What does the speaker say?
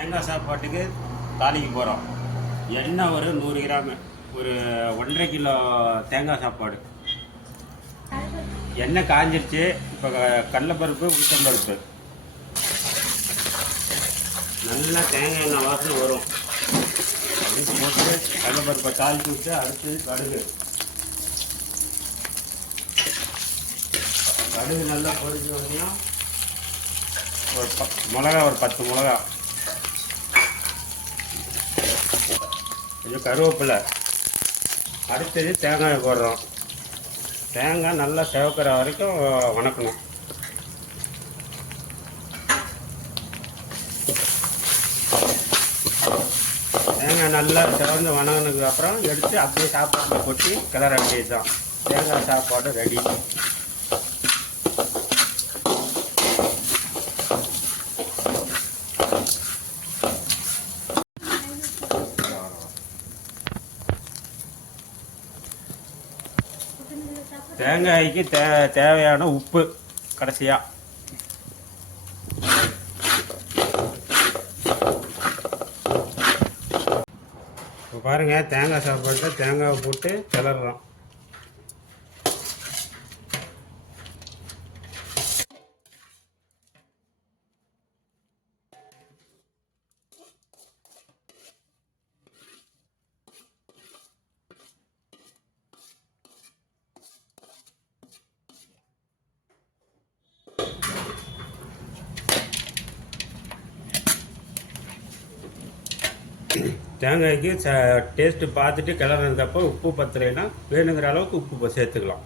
தேங்காய் சாப்பாட்டுக்கு தாளிக்கு போகிறோம் எண்ணெய் ஒரு நூறு கிராமு ஒரு ஒன்றரை கிலோ தேங்காய் சாப்பாடு. எண்ணெய் காஞ்சிருச்சு இப்போ கடலைப்பருப்பு உளுத்தம்பருப்பு. நல்லா தேங்காய் எண்ணெய் வாசனை வரும். அதுக்கு போட்டு கடலைப்பருப்பை தாளிச்சு விட்டு அடுத்து கடுகு. கடுகு நல்லா பொரிஞ்ச வரையும் ஒரு ப மிளகா ஒரு பத்து மிளகா. கொஞ்சம் கருவேப்பிலை. அடுத்தது தேங்காய் போடுறோம். தேங்காய் நல்லா செவக்கிற வரைக்கும் வணக்கணும். தேங்காய் நல்லா திறந்து வணங்கினதுக்கு அப்புறம் எடுத்து அப்படியே சாப்பாட்டில் கொட்டி கிளற வேண்டியது தான் தேங்காய் சாப்பாடு ரெடி தேங்காய்க்கு தே தேவையான உப்பு கடைசியாக இப்போ பாருங்கள் தேங்காய் சாப்பாடு தேங்காவை போட்டு கிளறோம் தேங்காய்க்கு ச டேஸ்ட்டு பார்த்துட்டு கிளறதுக்கப்போ உப்பு பத்தலைன்னா வேணுங்கிற அளவுக்கு உப்பு சேர்த்துக்கலாம்.